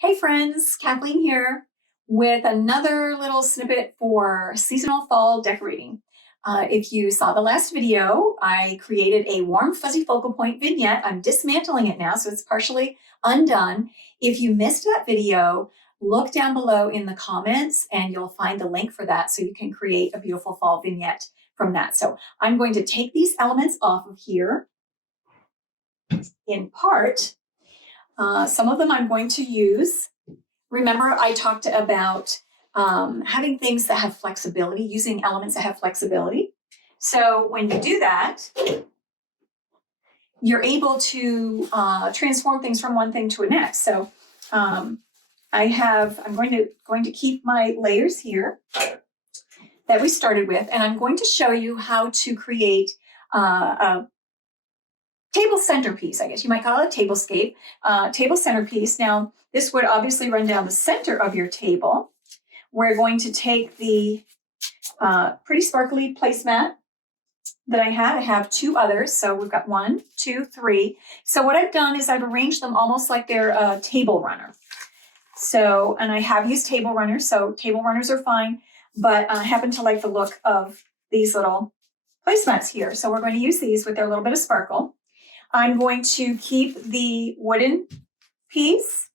Hey friends, Kathleen here with another little snippet for seasonal fall decorating. If you saw the last video, I created a warm fuzzy focal point vignette. I'm dismantling it now, so it's partially undone. If you missed that video, look down below in the comments and you'll find the link for that so you can create a beautiful fall vignette from that. So I'm going to take these elements off of here in part. Some of them I'm going to use. Remember, I talked about having things that have flexibility, using elements that have flexibility. So when you do that, you're able to transform things from one thing to a next. So I'm going to keep my layers here that we started with, and I'm going to show you how to create a table centerpiece, I guess you might call it a tablescape, table centerpiece. Now, this would obviously run down the center of your table. We're going to take the pretty sparkly placemat that I had. I have two others, so we've got 1, 2, 3. So what I've done is I've arranged them almost like they're a table runner. So, and I have used table runners, so table runners are fine, but I happen to like the look of these little placemats here. So we're going to use these with their little bit of sparkle. I'm going to keep the wooden piece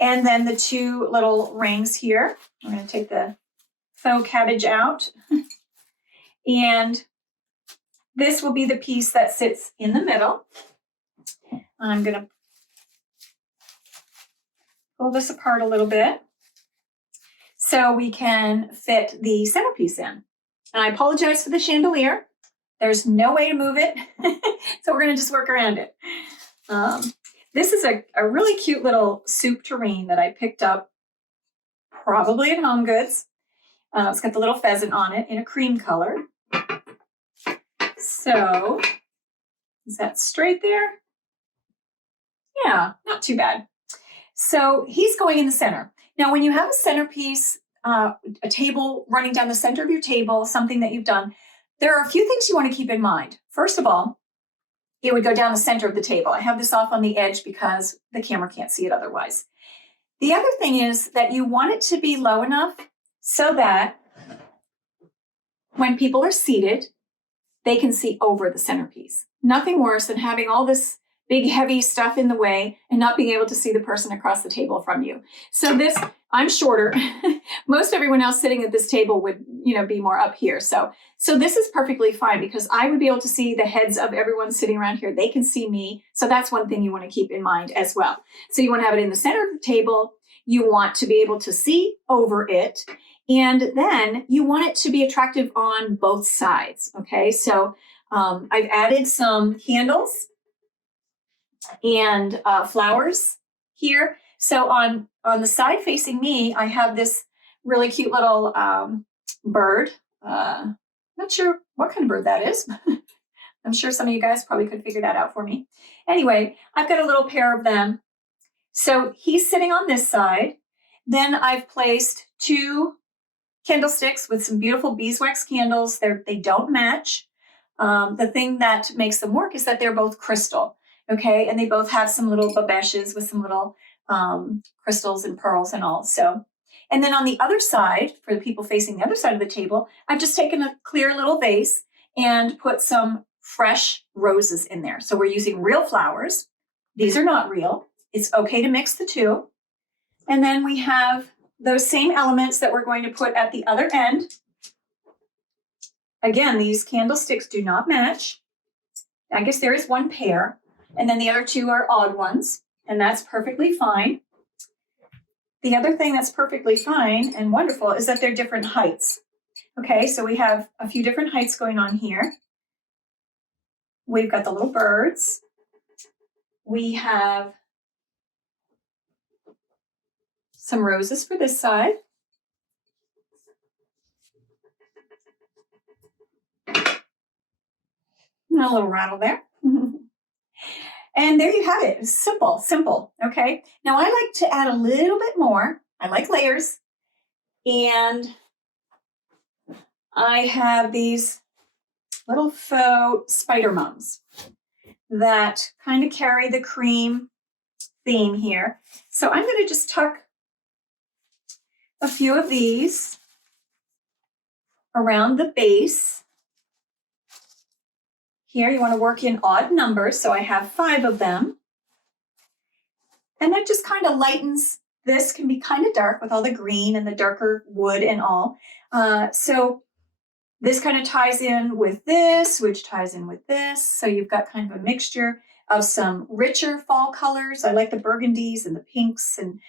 and then the two little rings here. I'm going to take the faux cabbage out. And this will be the piece that sits in the middle. I'm going to pull this apart a little bit so we can fit the centerpiece in. And I apologize for the chandelier. There's no way to move it, so we're going to just work around it. This is a really cute little soup tureen that I picked up probably at Home Goods. It's got the little pheasant on it in a cream color. So, is that straight there? Yeah, not too bad. So he's going in the center. Now, when you have a centerpiece, a table running down the center of your table, something that you've done, there are a few things you want to keep in mind. First of all, it would go down the center of the table. I have this off on the edge because the camera can't see it otherwise. The other thing is that you want it to be low enough so that when people are seated, they can see over the centerpiece. Nothing worse than having all this big, heavy stuff in the way and not being able to see the person across the table from you. So this, I'm shorter. Most everyone else sitting at this table would, be more up here. So this is perfectly fine because I would be able to see the heads of everyone sitting around here. They can see me. So that's one thing you want to keep in mind as well. So you want to have it in the center of the table. You want to be able to see over it. And then you want it to be attractive on both sides. Okay, so I've added some candles and flowers here. So on the side facing me, I have this really cute little bird. Not sure what kind of bird that is. I'm sure some of you guys probably could figure that out for me. Anyway, I've got a little pair of them. So he's sitting on this side. Then I've placed 2 candlesticks with some beautiful beeswax candles. They don't match. The thing that makes them work is that they're both crystal. Okay, and they both have some little babeshes with some little crystals and pearls and all. So, and then on the other side, for the people facing the other side of the table, I've just taken a clear little vase and put some fresh roses in there. So we're using real flowers. These are not real. It's okay to mix the two. And then we have those same elements that we're going to put at the other end. Again, these candlesticks do not match. I guess there is one pair. And then the other 2 are odd ones, and that's perfectly fine. The other thing that's perfectly fine and wonderful is that they're different heights. Okay, so we have a few different heights going on here. We've got the little birds. We have some roses for this side. And a little rattle there. And there you have it. It's simple, okay? Now I like to add a little bit more. I like layers. And I have these little faux spider mums that kind of carry the cream theme here. So I'm going to just tuck a few of these around the base. Here you want to work in odd numbers, so I have 5 of them. And that just kind of lightens. This can be kind of dark with all the green and the darker wood and all. So this kind of ties in with this, which ties in with this. So you've got kind of a mixture of some richer fall colors. I like the burgundies and the pinks and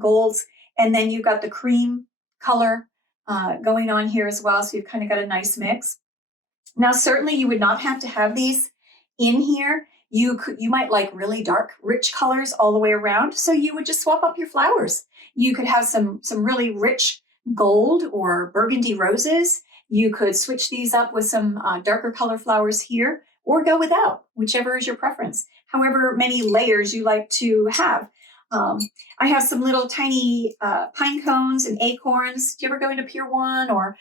golds. And then you've got the cream color going on here as well. So you've kind of got a nice mix. Now, certainly you would not have to have these in here. You might like really dark, rich colors all the way around. So you would just swap up your flowers. You could have some really rich gold or burgundy roses. You could switch these up with some darker color flowers here, or go without, whichever is your preference. However many layers you like to have. I have some little tiny pine cones and acorns. Do you ever go into Pier 1 or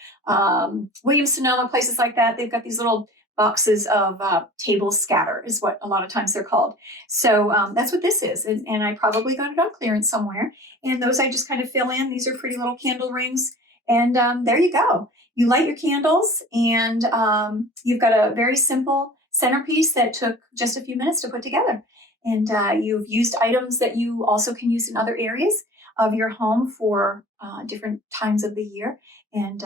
Williams-Sonoma, places like that? They've got these little boxes of table scatter is what a lot of times they're called. So that's what this is. And I probably got it on clearance somewhere. And those I just kind of fill in. These are pretty little candle rings. And there you go. You light your candles and you've got a very simple centerpiece that took just a few minutes to put together. And you've used items that you also can use in other areas of your home for different times of the year, and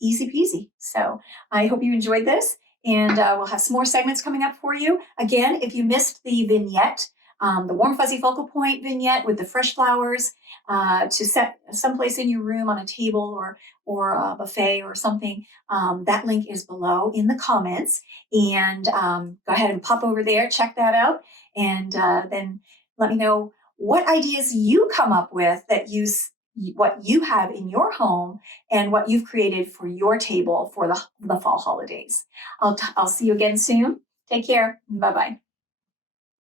easy peasy. So I hope you enjoyed this, and we'll have some more segments coming up for you. Again, if you missed the vignette, the warm fuzzy focal point vignette with the fresh flowers to set someplace in your room on a table or a buffet or something, that link is below in the comments. And go ahead and pop over there, check that out, and then let me know what ideas you come up with that use what you have in your home and what you've created for your table for the fall holidays. I'll see you again soon. Take care. Bye-bye.